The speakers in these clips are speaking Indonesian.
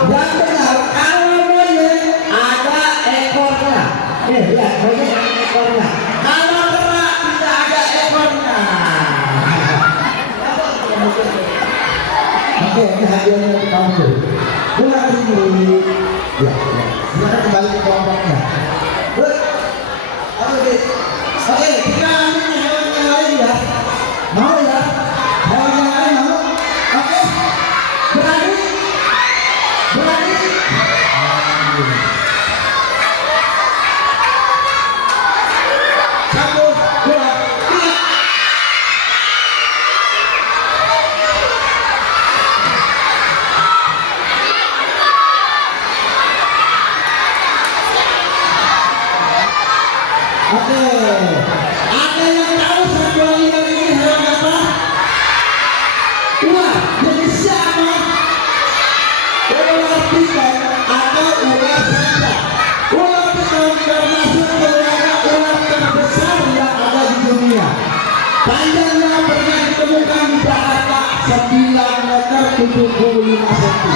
Yang benar kalau monyet ada ekornya. Lihat monyet ada ekornya. Kalau kera tidak ada ekornya. Oke, ini hadiahnya untuk kamu. Bulan ini, ya, silakan kembali ke kelompoknya. Oke, kita ambil hewan yang lain ya. Mau ya? Hewan yang lain mau? Oke, berani? Berani? Satu, dua, tiga. Oke, ada yang tahu satwa liar ini hewan apa? Ular, jenisnya apa? Ular piton atau ular sanca. Ular piton termasuk keluarga ular terbesar yang ada di dunia. Panjangnya pernah ditemukan di Jakarta 9 meter 75 cm.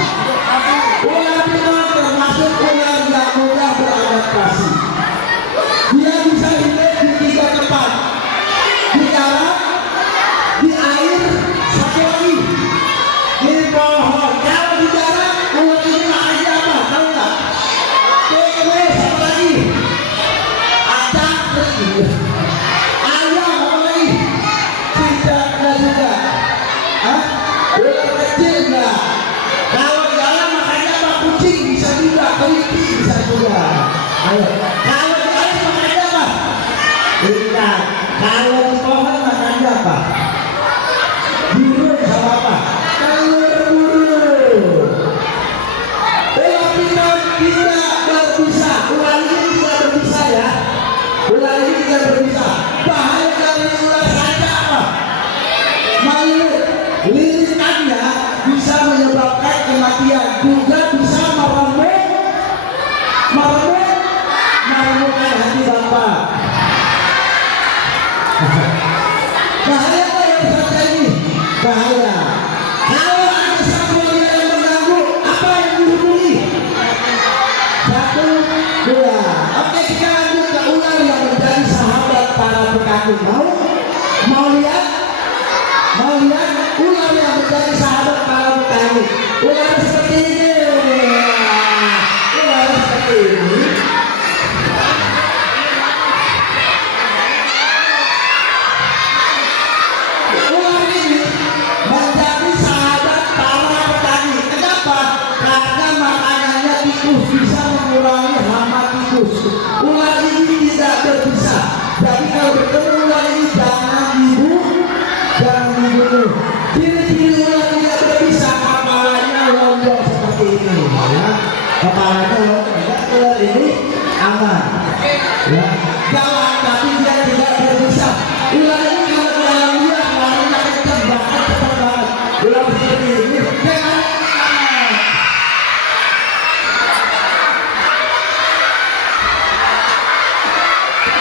Ular piton termasuk ular yang mudah beradaptasi. Dia bisa hidup di 3 tempat, di darat, di air, satu lagi di pohon. Kalau di darat, ular ini makannya apa? Tahu nggak? Kewe, satu lagi acak, ayam, apa lagi? Cicak juga. Hah? Ular kecil nggak? Kalau di dalam makannya apa? Kucing bisa juga, kelinci bisa juga. Ayo, kalau di air makannya apa? Ikan. Kalau di pohon makannya apa? Burung sama apa? Telur burung. Ular piton tidak berbisa. Ular ini tidak berbisa ya. Ular ini tidak berbisa. Bahaya dari ular sanca apa? Melilit. Lirikannya bisa menyebabkan kematian. Juga bisa meremukkan hati Bapak. Bahaya nggak yang sanca ini? Bahaya. Kalau ada satwa liar yang mengganggu, apa yang dihubungi? Satu, dua. Oke, kita lanjut ke ular yang menjadi sahabat para petani. Mau lihat? Mau lihat ular yang menjadi sahabat para petani? Ular seperti ini. Ular seperti ini. Ular ini menjadi sahabat para petani. Kenapa? Karena makanannya tikus, bisa mengurangi hama tikus. Ular ini tidak berbisa. Jadi kalau bertemu ular ini jangan dibunuh. Ciri-ciri ular tidak berbisa, kepalanya lonjong seperti ini. Ya. Kepalanya lonjong. Ular ini aman. Ya. Gawat, tapi dia tidak berbisa. Ular ini kalau dalam dia larinya kencang banget, cepat banget. Ular seperti ini.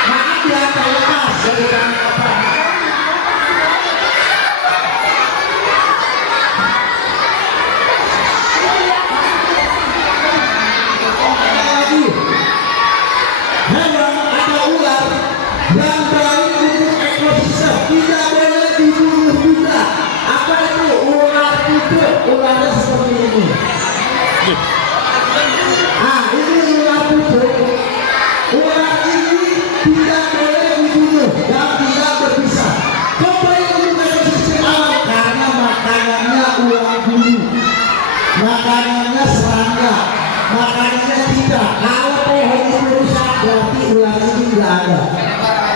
Maaf ya, terlepas dari tangkapan. Lagi, hewan ada ular yang baik untuk ekosistem, tidak boleh dibunuh juga. Apa itu? Ular kuduk. Ularnya seperti ini. Ini ular kuduk. Ular ini tidak boleh dibunuh dan tidak berbisa. Kembali untuk ekosistem alam karena makanannya ular bulu, makanannya serangga, makanannya tidak. Kalau pohon itu rusak berarti ular ini tidak ada.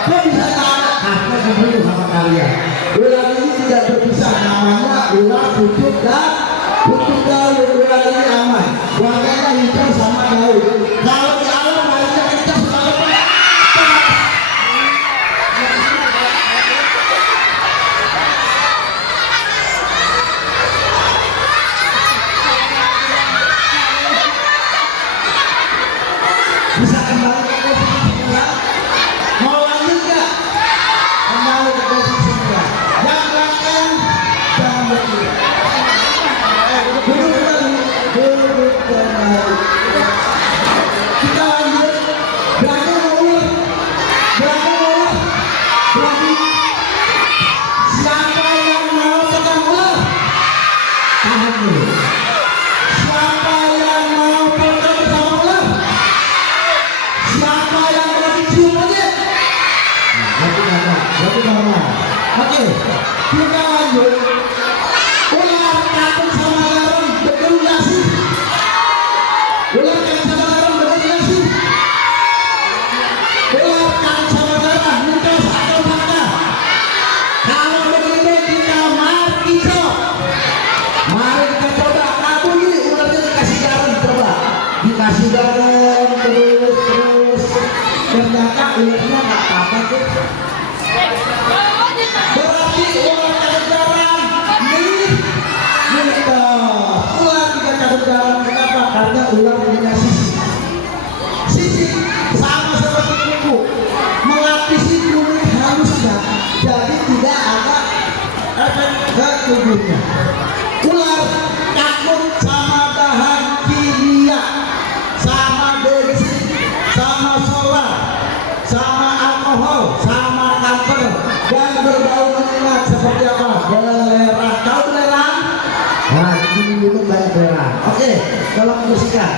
Kok bisa tak ada? Karena dibunuh sama kalian. Ular ini tidak berbisa, namanya ular kuduk dan kuduk daun. Ular ini aman, warnanya hijau sama daun. Kalau di alam warnanya hitam sama apa? Bisa kembali ke posisi semula? Mau lanjut nggak? Kembali ke posisi semula. Yang belakang jangan berdiri. Duduk dulu. ularnya nggak apa-apa tuh. Berarti ular cacat garam mitos. Ular tidak cacat garam, kenapa? Karena ular punya sisi. Sisi sama seperti kuku, melapisi kulit halusnya, jadi tidak ada efek ke tubuhnya. Ular takut sama bahan kimia, sama bensin, sama solar, sama alkohol, sama kanker, dan berbau menyengat seperti apa? Belerang. Tahu belerang? Nah, ini minum banyak belerang. Oke, kalau musikan.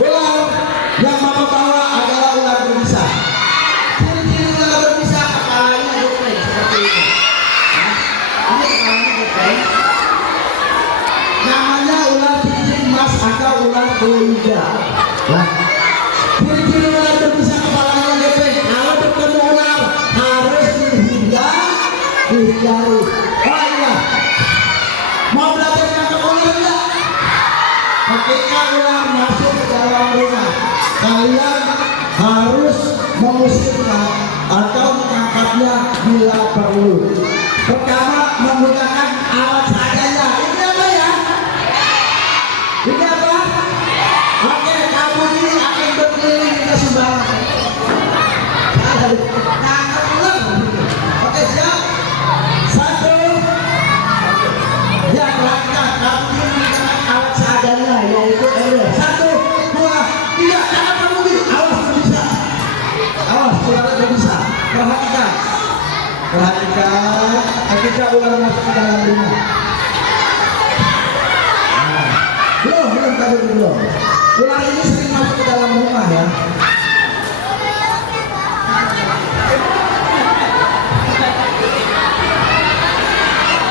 Ular yang mama bawa adalah ular berbisa. Ciri-ciri ular berbisa, kepalanya geprek seperti ini. Nah, ini kepalanya geprek. Namanya ular cincin emas atau ular beluga. Nah, ciri-ciri ular berbisa kepalanya geprek. Kalau bertemu ular harus dihindari. Oh iya, mau belajar nangkap ular enggak? Ketika ular masuk ke dalam rumah, kalian harus mengusirnya atau menangkapnya bila perlu. Pertama, menggunakan alat seadanya. Ini apa ya? Ini apa? Oke, kamu ini akan berkeliling ke sembarangan. Tangkap ular. Oke, siap? Satu. Ya, perhatikan. Kamu ini menggunakan alat seadanya, yaitu ember. 1, 2, 3. Jangan kamu gini. Awas berbisa. Awas, ular berbisa. Perhatikan. Perhatikan ketika ular masuk ke dalam rumah. Nah, belum tadi belum. Ular ini sering masuk ke dalam rumah ya.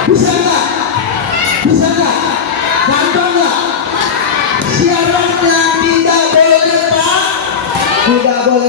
Bisa nggak? Bisa nggak? Gampang nggak? Syaratnya tidak boleh Pak. Tidak boleh.